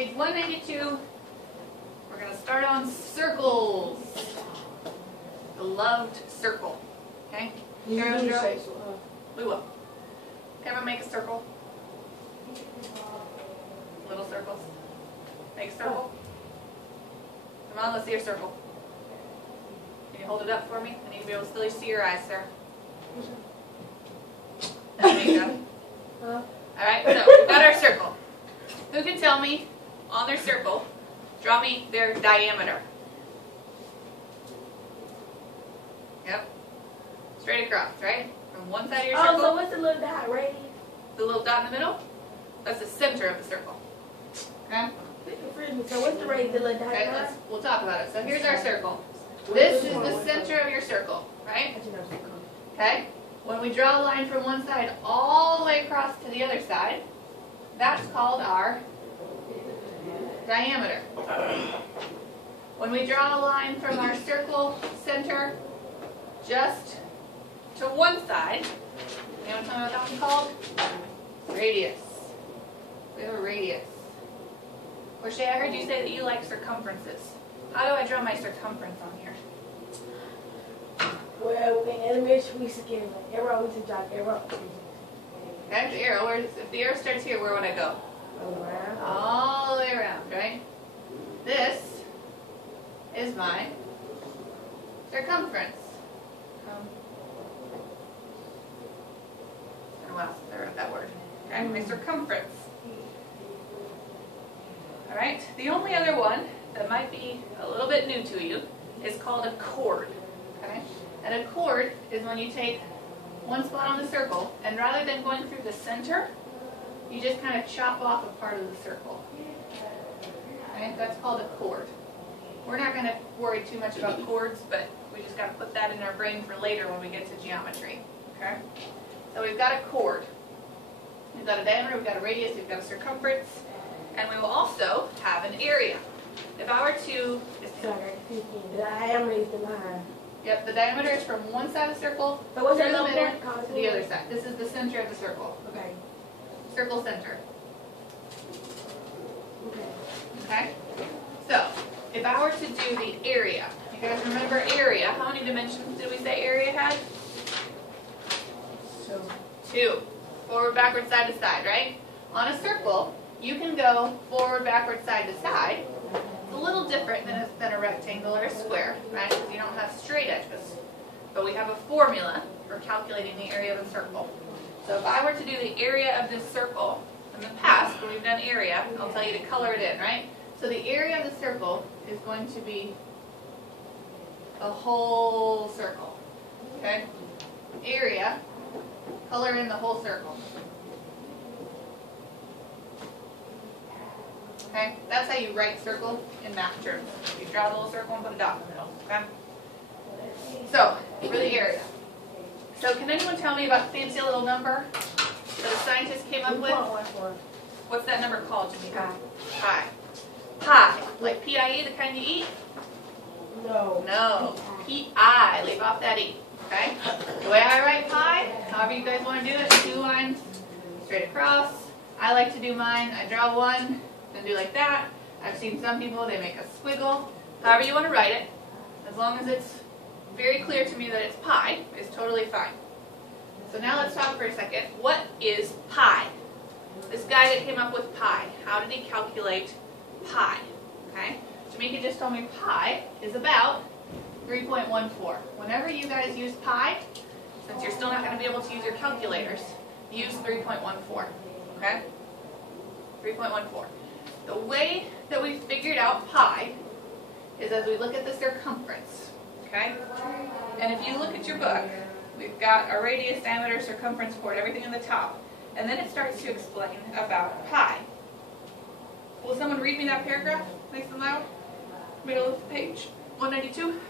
page 192. We're going to start on circles. The loved circle. Okay? We will. Everyone make a circle. Little circles. Make a circle. Come on, let's see your circle. Can you hold it up for me? I need to be able to still see your eyes, sir. There you go. Alright, so we've got our circle. Who can tell me, on their circle, draw me their diameter? Yep. Straight across, right? From one side of your circle. Oh, so what's the little dot, right? The little dot in the middle? That's the center of the circle. Okay? So what's the radius of the little dot? Okay, we'll talk about it. So here's our circle. This is the center of your circle, right? Okay? When we draw a line from one side all the way across to the other side, that's called our diameter. When we draw a line from our circle center just to one side, you want to tell me what that one's called? Radius. We have a radius. O'Shea, I heard you say that you like circumferences. How do I draw my circumference on here? Well, in elementary, we used to get an arrow. We used to draw an arrow. Okay, the arrow. If the arrow starts here, where would I go? Around. All the way around, right? This is my circumference. It's been a while since I wrote that word. Okay, my circumference. Alright, the only other one that might be a little bit new to you is called a chord. Okay? And a chord is when you take one spot on the circle, and rather than going through the center, you just kind of chop off a part of the circle. Okay? That's called a chord. We're not going to worry too much about chords, but we just got to put that in our brain for later when we get to geometry. Okay? So we've got a chord. We've got a diameter, we've got a radius, we've got a circumference, and we will also have an area. If I were to... Sorry, the diameter is the line. Yep, the diameter is from one side of the circle So what's through that the little middle point called? to the other side. This is the center of the circle. Okay. Circle center. Okay. Okay? So, if I were to do the area, you guys remember area, how many dimensions did we say area had? So. 2. Forward, backward, side to side, right? On a circle, you can go forward, backward, side to side. It's a little different than a rectangle or a square, right? Because you don't have straight edges. But we have a formula for calculating the area of a circle. So if I were to do the area of this circle, in the past, when we've done area, I'll tell you to color it in, right? So the area of the circle is going to be a whole circle, okay? Area, color in the whole circle. Okay, that's how you write circle in math terms. You draw a little circle and put a dot in the middle. Okay. So for the area. So can anyone tell me about the fancy little number that a scientist came up with? What's that number called, Jamaica? Pi. Pi, like P-I-E, the kind you eat? No. No, P-I. Leave off that E. Okay. The way I write pi, however you guys want to do it, 2 lines straight across. I like to do mine. I draw one. And do like that. I've seen some people, they make a squiggle. However you want to write it, as long as it's very clear to me that it's pi, is totally fine. So now let's talk for a second. What is pi? This guy that came up with pi, how did he calculate pi? Okay? Jamaica just told me pi is about 3.14. Whenever you guys use pi, since you're still not going to be able to use your calculators, use 3.14. Okay? 3.14. The way that we figured out pi is as we look at the circumference, okay? And if you look at your book, we've got our radius, diameter, circumference, chord, everything in the top. And then it starts to explain about pi. Will someone read me that paragraph nice and loud? Middle of the page, 192.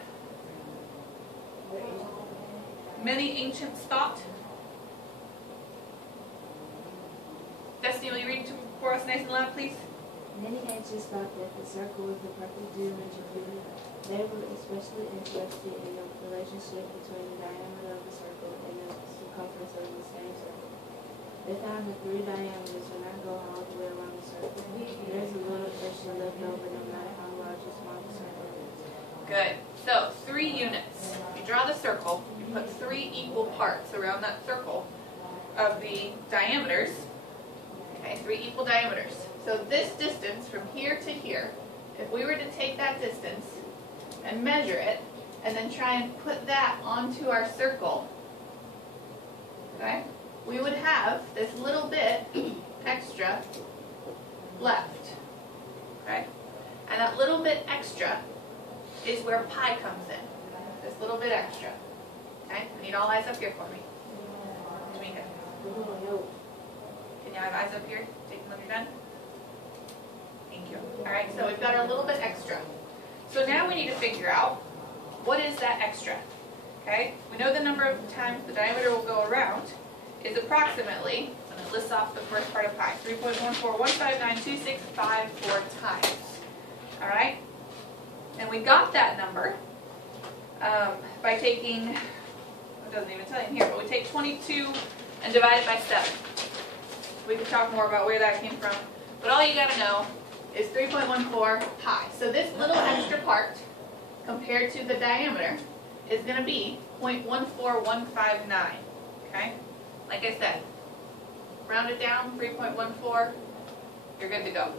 Many ancients thought. Destiny, will you read for us nice and loud, please? Many ancients thought that the circle was the perfect geometry. They were especially interested in the relationship between the diameter of the circle and the circumference of the same circle. If I have 3 diameters when I go all the way around the circle, there's a little extra left over no matter how large or small the circle is. Good. So 3 units. You draw the circle, you put 3 equal parts around that circle of the diameters. Okay, 3 equal diameters. So this distance from here to here, if we were to take that distance and measure it, and then try and put that onto our circle, okay, we would have this little bit extra left, okay? And that little bit extra is where pi comes in, this little bit extra, okay? I need all eyes up here for me. Tamika, can you have eyes up here? Take them when you're done. Thank you. All right, so we've got our little bit extra. So now we need to figure out what is that extra, okay? We know the number of times the diameter will go around is approximately, I'm going to list off the first part of pi, 3.141592654 times, all right? And we got that number by taking, it doesn't even tell you in here, but we take 22 and divide it by 7. We can talk more about where that came from, but all you got to know is 3.14 pi. So this little extra part, compared to the diameter, is going to be 0.14159, okay? Like I said, round it down, 3.14, you're good to go.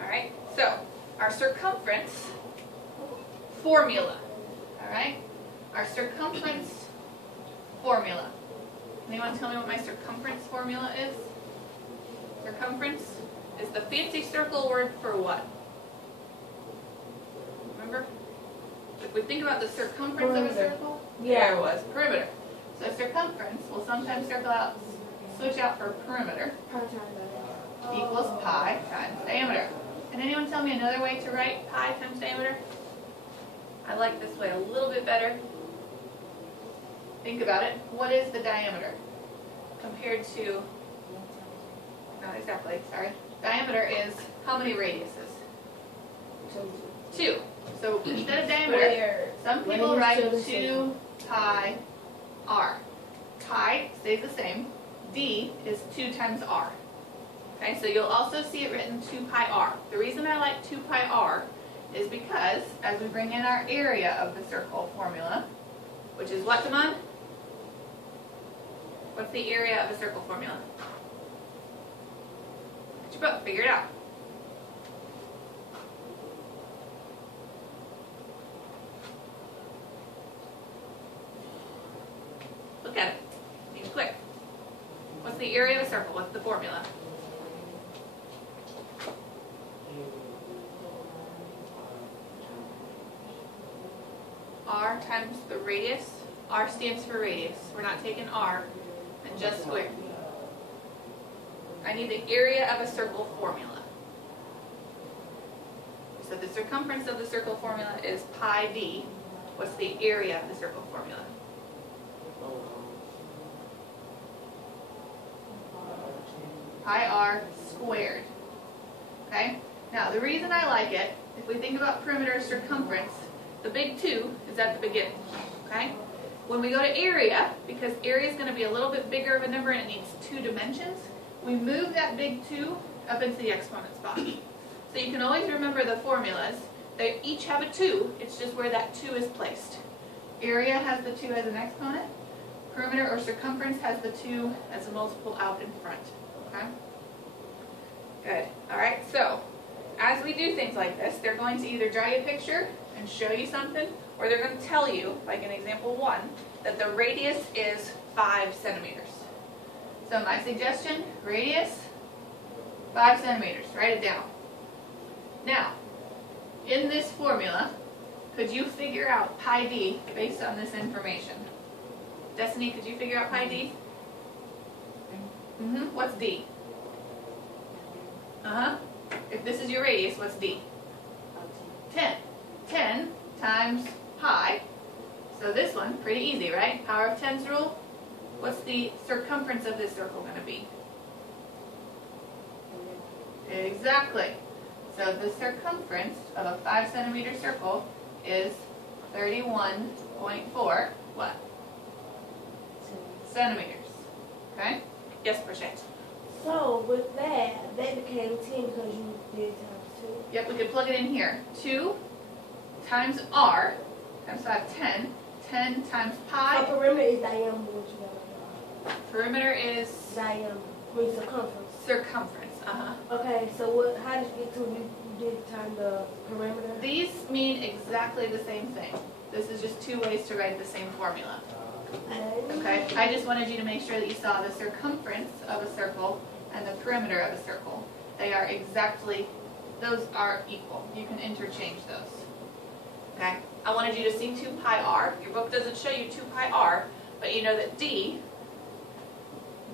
All right, so our circumference formula, all right? Our circumference formula. Anyone tell me what my circumference formula is? Circumference is the fancy circle word for what? Remember? If we think about the circumference of a circle, there it was, perimeter. So circumference will sometimes switch out for perimeter, equals pi times diameter. Can anyone tell me another way to write pi times diameter? I like this way a little bit better. Think about it. What is the diameter compared to, not exactly, sorry. Diameter is how many radiuses? 2. So instead of diameter, some people write 2 pi r. Pi stays the same. D is 2 times r. Okay, so you'll also see it written 2 pi r. The reason I like 2 pi r is because as we bring in our area of the circle formula, which is what, Damon? What's the area of a circle formula? Get your book, figure it out. Look at it. Be quick. What's the area of a circle? What's the formula? R times the radius. R stands for radius. We're not taking R and just square. I need the area of a circle formula. So the circumference of the circle formula is pi d. What's the area of the circle formula? Pi r squared. Okay? Now the reason I like it, if we think about perimeter circumference, the big 2 is at the beginning. Okay? When we go to area, because area is going to be a little bit bigger of a number and it needs 2 dimensions, we move that big 2 up into the exponent spot. So you can always remember the formulas. They each have a 2, it's just where that 2 is placed. Area has the 2 as an exponent. Perimeter or circumference has the 2 as a multiple out in front. Okay? Good. Alright, so as we do things like this, they're going to either draw you a picture and show you something, or they're going to tell you, like in example 1, that the radius is 5 centimeters. So my suggestion, radius, 5 centimeters. Write it down. Now, in this formula, could you figure out pi d based on this information? Destiny, could you figure out pi d? What's d? If this is your radius, what's d? 10. 10 times pi. So this one, pretty easy, right? Power of 10's rule. What's the circumference of this circle going to be? Exactly. So the circumference of a 5 centimeter circle is 31.4 what? Centimeters. Okay? Yes, Prashant. So with that became 10 because you did times 2. Yep, we could plug it in here. 2 times r times 5, 10. 10 times So pi. perimeter is diameter, what you got. Perimeter is Diameter, means circumference. circumference. Okay, so what? How did you get to you did times the perimeter? These mean exactly the same thing. This is just 2 ways to write the same formula. Okay, I just wanted you to make sure that you saw the circumference of a circle and the perimeter of a circle. They are exactly, those are equal. You can interchange those. Okay, I wanted you to see 2 pi r. Your book doesn't show you 2 pi r, but you know that d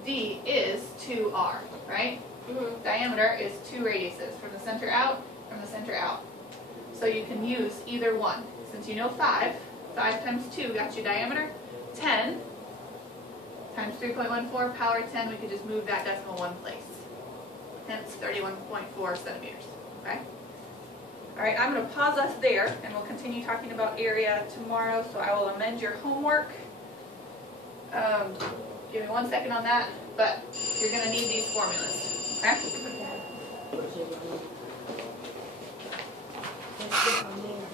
is 2r, right? Mm-hmm. Diameter is 2 radiuses, from the center out, from the center out. So you can use either one. Since you know 5 times 2 got you diameter. 10 times 3.14, power 10, we could just move that decimal one place. Hence 31.4 centimeters, okay? All right, I'm going to pause us there, and we'll continue talking about area tomorrow, so I will amend your homework. Give me 1 second on that, but you're going to need these formulas, okay? Let's get on there.